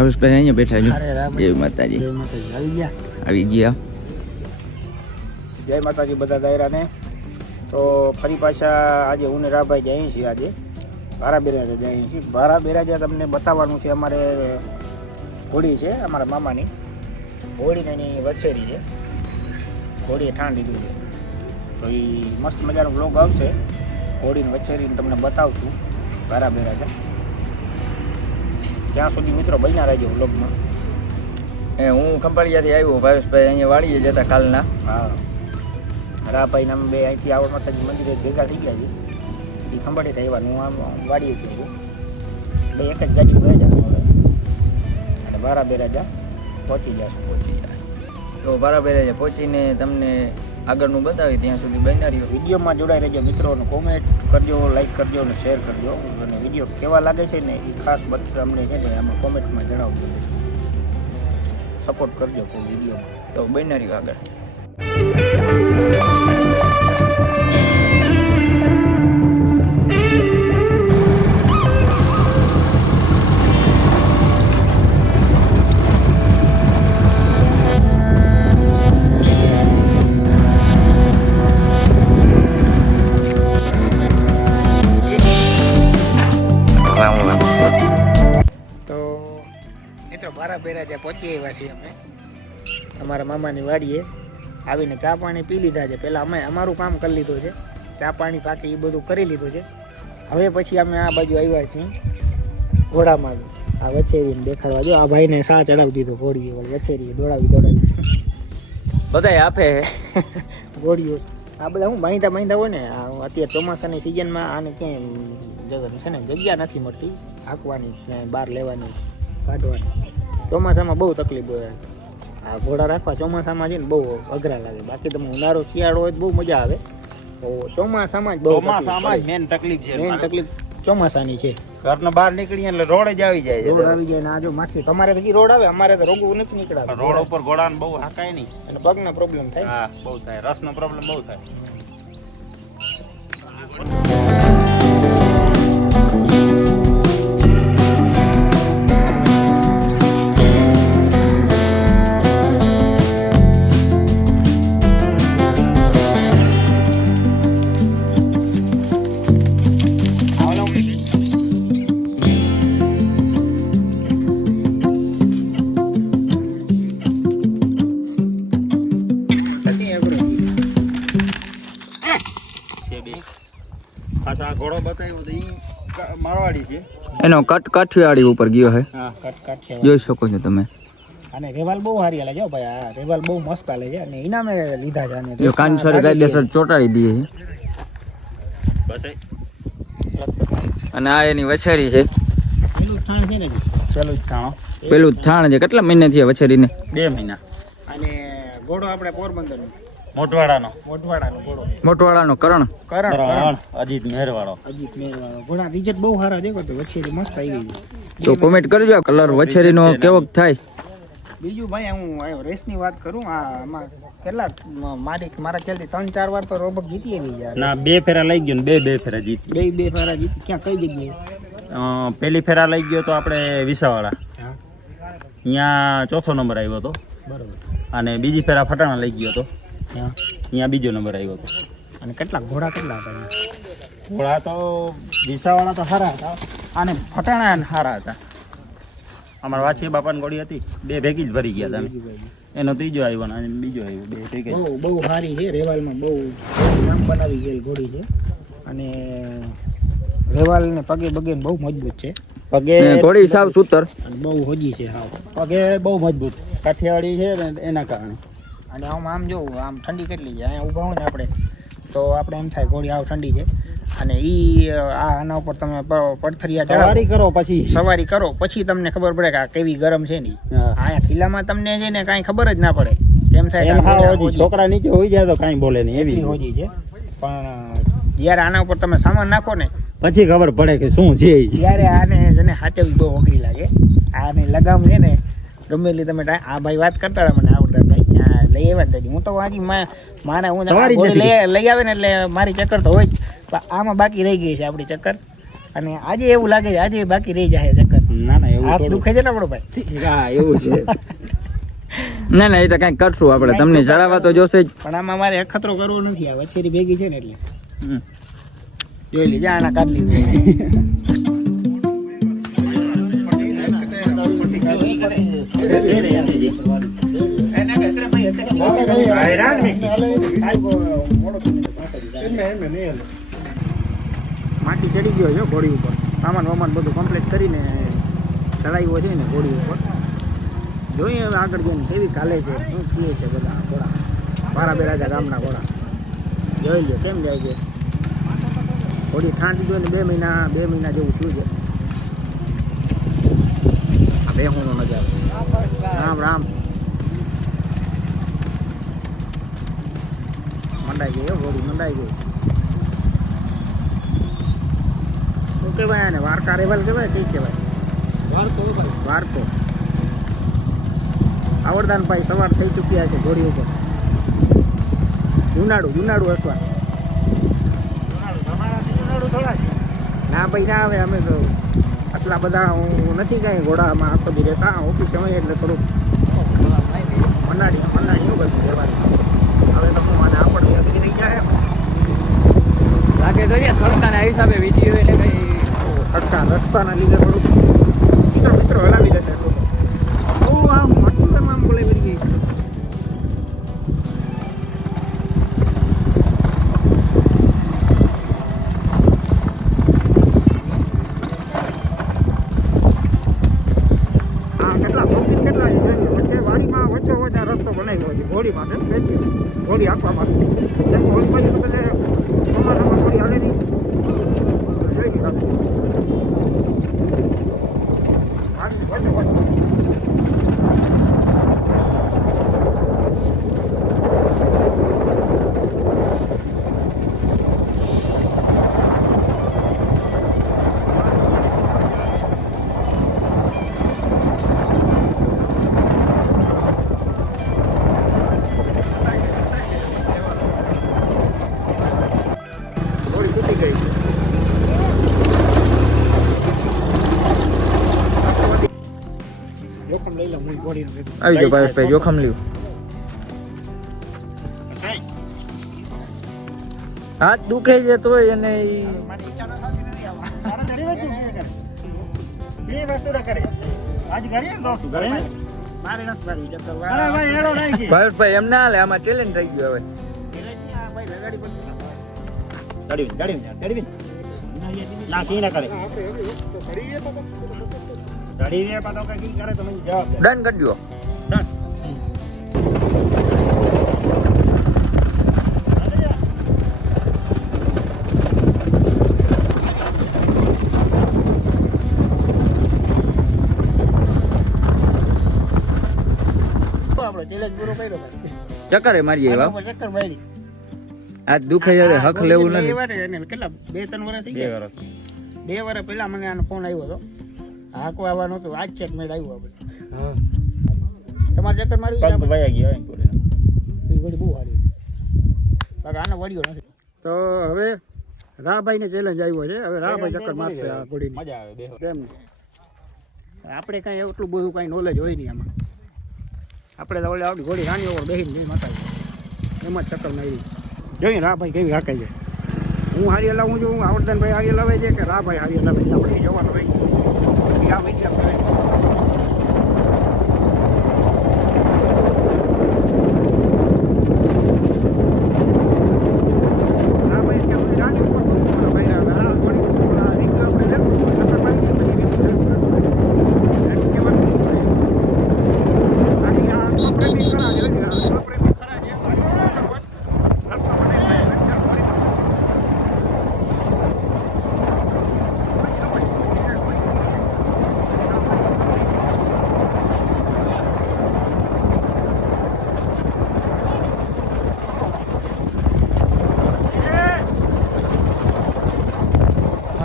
ભાવેશભાઈ અહીંયા બેઠા છે. જય માતાજી. જય માતાજી. આવી ગયા? આવી ગયા. જય માતાજી બધા દાયરાને. તો ફરી પાછા આજે હું ને રાભાઈ જઈએ છીએ આજે. ભારા બેરાજા જઈએ છીએ. ભારા બેરાજા તમને બતાવવાનું છે અમારે હોળી છે અમારા મામાની. હોળીને એની વછેરી છે. હોળીએ ઠાણ લીધું છે. તો એ મસ્ત મજાનો બ્લોગ આવશે. હોળીને વછેરીને તમને બતાવશું. ભારા બેરાજા ત્યાં સુધી મિત્રો બન્યા રહેજો વ્લોગમાં એ હું ખંભાળિયાથી આવ્યો ભાવેશભાઈ અહીંયા વાળીએ જતા કાલના. હા. રાભાઈ નામ બે અહીંથી આવડ માતાજી મંદિરે ભેગા થઈ ગયા છે. એ ખંભાળી આવ્યા હું આમ વાળીએ છીએ બે એક જ ગાડી બે જશું હવે. અને બારા બે રાજા પહોંચી જશું પહોંચી જાય તો બારા છે પહોંચીને તમને આગળનું બતાવી ત્યાં સુધી બન્યા રહ્યો. વિડીયોમાં જોડાઈ રહેજો મિત્રોને કોમેન્ટ કરજો લાઈક કરજો અને શેર કરજો. અને વીડિયો કેવા લાગે છે ને એ ખાસ બધા અમને છે ને આમાં કોમેન્ટમાં જણાવજો. સપોર્ટ કરજો કોઈ વિડીયોમાં. તો બન્યા રહ્યો આગળ. આવ્યા છીએ અમે. અમારા મામાની વાડીએ આવીને ચા પાણી પી લીધા છે. પહેલાં અમે અમારું કામ કરી લીધું છે. ચા પાણી પાકી એ બધું કરી લીધું છે. હવે પછી અમે આ બાજુ આવ્યા છીએ ઘોડામાં. આ વછેરીને દેખાડવા. જો આ ભાઈને સા ચડાવી દીધો? ઘોડીએ વળી વછેરીએ દોડાવી દોડાવી. બધાય આપે ઘોડીઓ. આ બધા હું બાંધા બાંધા હોય ને અત્યારે ચોમાસાની સિઝનમાં આને ક્યાંય છે ને જગ્યા નથી મળતી. હાંકવાની બહાર લેવાની કાઢવાની. ચોમાસામાં બહુ તકલીફ હોય. આ ઘોડા રાખવા ચોમાસામાં છે ને બહુ અઘરા લાગે. બાકી તમે ઉનાળો શિયાળો હોય બહુ મજા આવે. ચોમાસામાં જ બહુ ચોમાસામાં જ મેન તકલીફ છે મેન તકલીફ ચોમાસાની છે. ઘરના બહાર નીકળીએ એટલે રોડ જ આવી જાય રોડ આવી જાય ને આ જો માથી તમારે તો રોડ આવે અમારે તો રોગો નથી નીકળાતું. રોડ ઉપર ઘોડાને બહુ હાકાય નહીં. અને પગના પ્રોબ્લેમ થાય. હા બહુ થાય. રસનો પ્રોબ્લેમ બહુ થાય. ક- મારવાડી છે. એનો કટ કાઠિયાવાડી ઉપર ગયો છે હા કટ કાઠિયાવાડી. જોઈ શકો છો તમે. અને રેવાલ બહુ સારી હાલે જો ભાઈ આ રેવાલ બહુ મસ્ત હાલે છે અને ઇનામે લીધા છે અને જો કાનસરી કાયદેસર ચોંટાડી દઈએ છે બસ અને આ એની વછેરી છે. પેલું થાણ છે ને પેલું જ થાણ પેલું થાણ છે. કેટલા મહિના થયા વછેરીને? બે મહિના. અને ઘોડો આપણે પોરબંદર મોટવાડાનો. મોટવાડાનો ઘોડો. મોટવાડાનો કરણ. કરણ અજીત મહેરવાળો અજીત મહેરવાળો ઘોડા રિઝલ્ટ બહુ સારા દેખો તો વછેરી મસ્ત આવી ગઈ તો કોમેન્ટ કરજો કલર વછેરીનો કેવો થાય? બીજું ભાઈ હું રેસની વાત કરું આ આમાં કેટલા મારી મારા ખ્યાલથી ત્રણ ચાર વાર તો રોબક જીતી આવી ગયા ના બે ફેરા લઈ ગયો ને બે બે ફેરા જીતી. બે બે ફેરા જીતી. ક્યાં કઈ જગ્યાએ? અ, પેલી ફેરા લઈ ગયો તો આપણે વિસાવાડા. ત્યાં અહીંયા ચોથો નંબર આવ્યો હતો. બરોબર. અને બીજી ફેરા ફટાણા લઈ ગયો હતો. અહીંયા. બીજો નંબર આવ્યો હતો અને કેટલા? ઘોડા કેટલા હતા ઘોડા તો વિસાવાળા તો સારા હતા. અને ફટાણા સારા હતા. અમારા વાછી બાપાની ગોળી હતી. બે ભેગી જ ભરી ગયા હતા. એનો ત્રીજો આવ્યો ને અને બીજો આવ્યો. બે ભેગી બહુ બહુ સારી છે રેવાલમાં. બહુ નામ બનાવી ગયેલ ઘોડી છે. અને રેવાલ ને પગે બગે બહુ મજબૂત છે. પગે ઘોડી સાવ સૂતર. અને બહુ હોજી છે સાવ પગે બહુ મજબૂત. કાઠિયાવાડી છે ને એના કારણે. અને આમ આમ જો આમ ઠંડી કેટલી છે? અહીંયા ઊભા હોય ને આપણે તો આપણે એમ થાય ઘોડી આવ ઠંડી છે. અને ઈ આ આના ઉપર તમે પડથરિયા સવારી કરો પછી. સવારી કરો પછી તમને ખબર પડે કે આ કેવી ગરમ છે ની આયા અહીંયા ખીલામાં તમને છે ને કાંઈ ખબર જ ના પડે. કેમ થાય. છોકરા નીચે હોઈ જાય તો કાંઈ બોલે નહીં એવી હોજી છે. પણ જ્યારે આના ઉપર તમે સામાન નાખો ને પછી ખબર પડે કે શું છે. ત્યારે આને જેને હાચવવી બહુ અઘરી લાગે. આને લગામ છે ને ગમે એટલી તમે આ ભાઈ વાત કરતા હતા મને આવડતા ભાઈ. લઈ આવ્યા હું તો હજી મા- મારા હું. લઈ આવે ને એટલે મારી ચક્કર તો હોય જ. આમાં બાકી રહી ગઈ છે આપણી ચક્કર. અને આજે એવું લાગે છે આજે બાકી રહી જાય ચક્કર. ના ના એવું એવું હાથ દુખે છે ને આપણો ભાઈ? હા એવું છે. ના ના એ તો કઈ કરશું આપણે. તમને જણાવવા તો જોશે જ. પણ આમાં મારે અખતરો કરવો નથી. આ વચ્ચેની ભેગી છે ને એટલે. જોઈ લીધે આના કાઢી લીધું. માટી ચડી ગયો છે ઘોડી ઉપર. સામાન વામાન બધું કમ્પ્લીટ કરીને ચડાવ્યો છે ને ઘોડી ઉપર. જોઈએ હવે આગળ જઈને કેવી ચાલે છે, શું થયું છે બધા ઘોડા. મારા બેરાજા ગામના ઘોડા. જોઈ લો કેમ જાય છે? ઘોડી ઠાંડી જોઈને બે મહિના બે મહિના જેવું થયું છે. આ હું નજારો. રામ રામ. મંડાઈ ગઈ ઘોડી મંડાઈ ગઈ. શું કહેવાય આને? વારકા રેવલ કહેવાય કઈ કહેવાય? વારકો આવરદાનભાઈ સવાર થઈ ચૂક્યા છે ઘોડી ઉપર. અથવા ના ભાઈ ના આવે અમે તો આટલા બધા હું નથી કાંઈ ઘોડામાં આખો દી રહેતા. ઓફિસ સમય એટલે થોડુંક મનાડી મનાડી એવું બધું હવે તો હું મને આપણને અઘરી થઈ જાય લાગે તો ખર્ચાના હિસાબે હોય એટલે કઈ ખડકા રસ્તાના લીધે થોડું મિત્રો મિત્રો, હલાવી દેશે બહુ આમ મટું આમ બોલે વળી ગઈ હા કેટલા શોખીન કેટલા છે જોઈ લો. વચ્ચે વાડીમાં વચ્ચે વચ્ચે આ રસ્તો બનાવ્યો છે ઘોડી માટે ઘોડી આપવા માટે એમ હોળી પછી તો બધે અમારા ઘોડી હાલે નહીં જોખમ લઈ લઉં હું ઘોડીનું કીધું. આવી જાઓ ભાઈ જોખમ લ્યો હાથ દુખે છે તોય એને? બે વસ્તુ કરે આજ ઘરે નો ઘરે મારે નથી મારી ચક્કર ભાઈ હેડો ભાઈ એમ ના હાલે આમાં ચેલેન્જ થઈ ગયો હવે ભાઈ. ગાડી ગાડી ગાડી ના કી ના કરે રે કી કરે જવાબ ડન કરી દો. ડન. ચક્કરે ચક્કર મારી. હાથ દુખે છે આ હક લેવું નથી. એવા કેટલા બે ત્રણ વર્ષ થઈ બે વર્ષ બે વર્ષ પહેલા મને આનો ફોન આવ્યો હતો. હાંકવા આવવાનો હતો. આજ ચેક મેળ આવ્યો આપણે તમારે ચક્કર મારી પગ વયા ગયા હોય ને એ બહુ સારી પગ આને વળ્યો નથી. તો હવે રાભાઈને ચેલેન્જ આવ્યો છે. હવે રાભાઈ ચક્કર મારશે આ ઘોડીની મજા આવે દેહ કેમ? આપણે કાંઈ એટલું બધું કાંઈ નોલેજ હોય નહીં આમાં. આપણે તો ઓલે આપણી ઘોડી રાની ઓવર બેહીને નહીં માતા એમાં જ ચક્કર મારી. જોઈએ રાભાઈ કેવી હાકાઈ છે? હું હારી લાવું છું. ભાઈ હારી લાવે છે કે રાભાઈ હારી લાવે છે? આપણે જવાનું હોય. ઈ આ વીડિયો કરે રાભાઈ કે આપણે રાની ઉપર બોલો ભાઈ આ ઘોડી ઉપર આ રીંગણ આપણે લેશું ચક્કર મારી પછી રીંગણ લેશું એમ કહેવાનું નહીં. આની આ સ્વપ્રેમી ખરા છે, આ સ્વપ્રેમી ખરા છે. રસ્તો બનાવી નાખ્યો, ઘોડી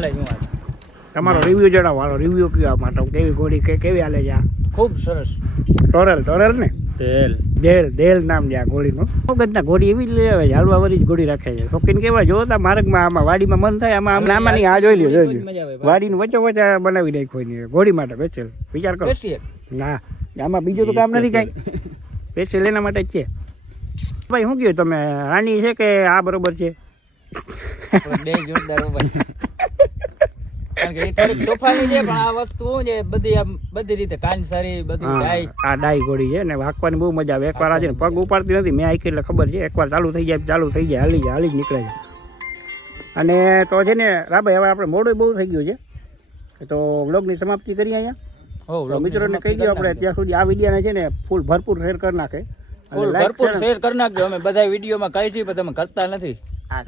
હાલે શું હાલે તમારો રિવ્યુ જણાવો હાલો રિવ્યુ કયો માટે? કેવી ઘોડી કે કેવી હાલે છે આ? ખૂબ સરસ. ટોરેલ ટોરેલ ને? તેલ. દેલ દેલ નામ છે આ ઘોડીનું મગજના ઘોડી એવી જ લઈ આવે છે હાલવા વળી જ ઘોડી રાખે છે. શોખીન કેવા જોતા માર્ગમાં આમાં વાડીમાં મન થાય આમાં આમ આમાં આ જોઈ લ્યો જોઈ લ્યો. મજા આવે વાડીનું વચ્ચે વચ્ચે આ બનાવી હોય ને ઘોડી માટે સ્પેશિયલ વિચાર કરો. ના આમાં બીજું તો કામ નથી કાંઈ. સ્પેશિયલ એના માટે જ છે. ભાઈ શું કહ્યું તમે? રાણી છે કે આ બરોબર છે? બે જોરદાર ભાઈ કારણ કે એ થોડીક તોફાની છે પણ આ વસ્તુ છે બધી આમ બધી રીતે કાન સારી બધું ડાઈ આ ડાઈ ઘોડી છે ને વાંકવાની બહુ મજા આવે. એકવાર આજે પગ ઉપાડતી નથી મેં આખી એટલે ખબર છે. એકવાર ચાલુ થઈ જાય ચાલુ થઈ જાય હાલી જાય હાલી જ નીકળે છે. અને તો છે ને રાભાઈ હવે આપણે મોડું બહુ થઈ ગયું છે. તો વ્લોગની સમાપ્તિ કરીએ અહીંયા. હો મિત્રોને કહી દો કરી આપણે ત્યાં સુધી આ વિડીયોને છે ને ફૂલ ભરપૂર શેર કરી નાખે. ભરપૂર શેર કરી નાખજો. અમે બધા વિડીયોમાં કહી છીએ પણ તમે કરતા નથી.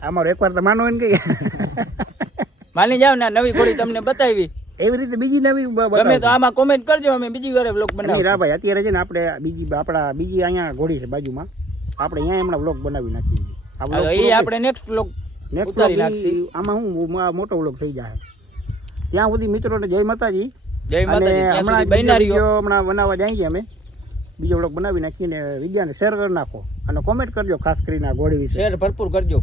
અમારો એકવાર તો માનો એમ કહીએ માની જાવ ને નવી ઘોડી તમને બતાવી. એવી રીતે બીજી નવી તમે તો આમાં કોમેન્ટ કરજો અમે બીજી વાર વ્લોગ નહીં રા ભાઈ અત્યારે છે ને આપણે બીજી આપણા બીજી અહીંયા ઘોડી છે બાજુમાં. આપણે અહીંયા હમણાં વ્લોગ બનાવી નાખીએ એ આપણે નેક્સ્ટ વ્લોગ નેક્સ્ટ ઉતારી vlog આમાં હું મોટો વ્લોગ થઈ જાય. ત્યાં સુધી મિત્રોને જય માતાજી. જય માતાજી હમણાં વીડિયો હમણાં બનાવવા જાય છે અમે. બીજો વ્લોગ બનાવી નાખીને વિદ્યાને શેર કરી નાખો. અને કોમેન્ટ કરજો ખાસ કરીને આ ઘોડી વિશે. શેર ભરપૂર કરજો.